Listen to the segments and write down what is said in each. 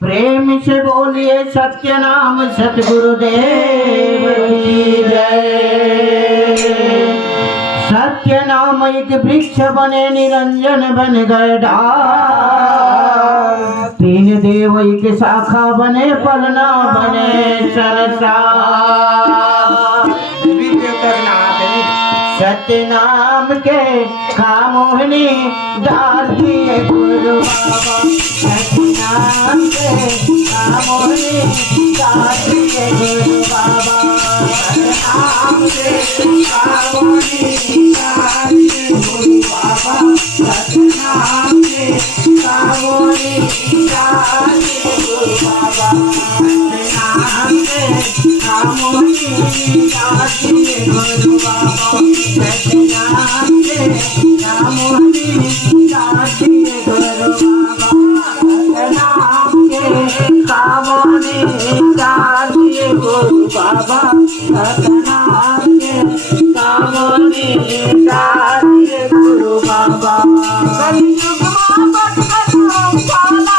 प्रेम से बोलिए सत्य नाम सतगुरुदेव की जय। सत्य नाम एक वृक्ष बने निरंजन बन गए डाल। तीन देव एक शाखा बने पलना बने संसार। सत्य नाम के खामोहनी डाल दिए गुरु बाबा। सत्य नाम के खामोहनी डाल दिए गुरु बाबा। नाम के खामोहनी डाल दिए गुरु बाबा। सत्य नाम के खामोहनी डाल दिए गुरु बाबा। सत्य नाम के खामोहनी डाल दिए गुरु बाबा। सत्य नाम के खामोहनी डाल दिए गुरु बाबा। सत्य नाम के खामोहनी डाल दिए गुरु बाबा। सत्य नाम के खामोहनी डाल दिए गुरु बाबा। कलयुग में बदनाम साला।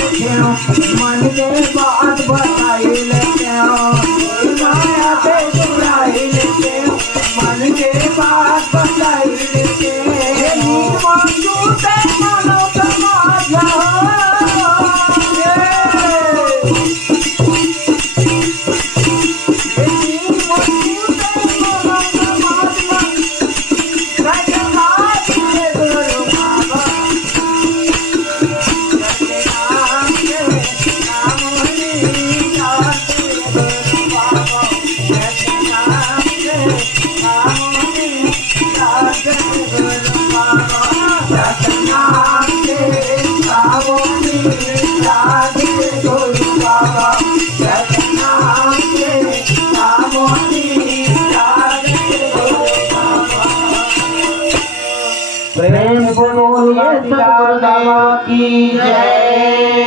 मन के बात बताई लेते हो माया पे चुराई लेते हो मन के बात बताई लेते मानो समाजा प्रेम से बोलिए सद्गुरु बाबा की जय।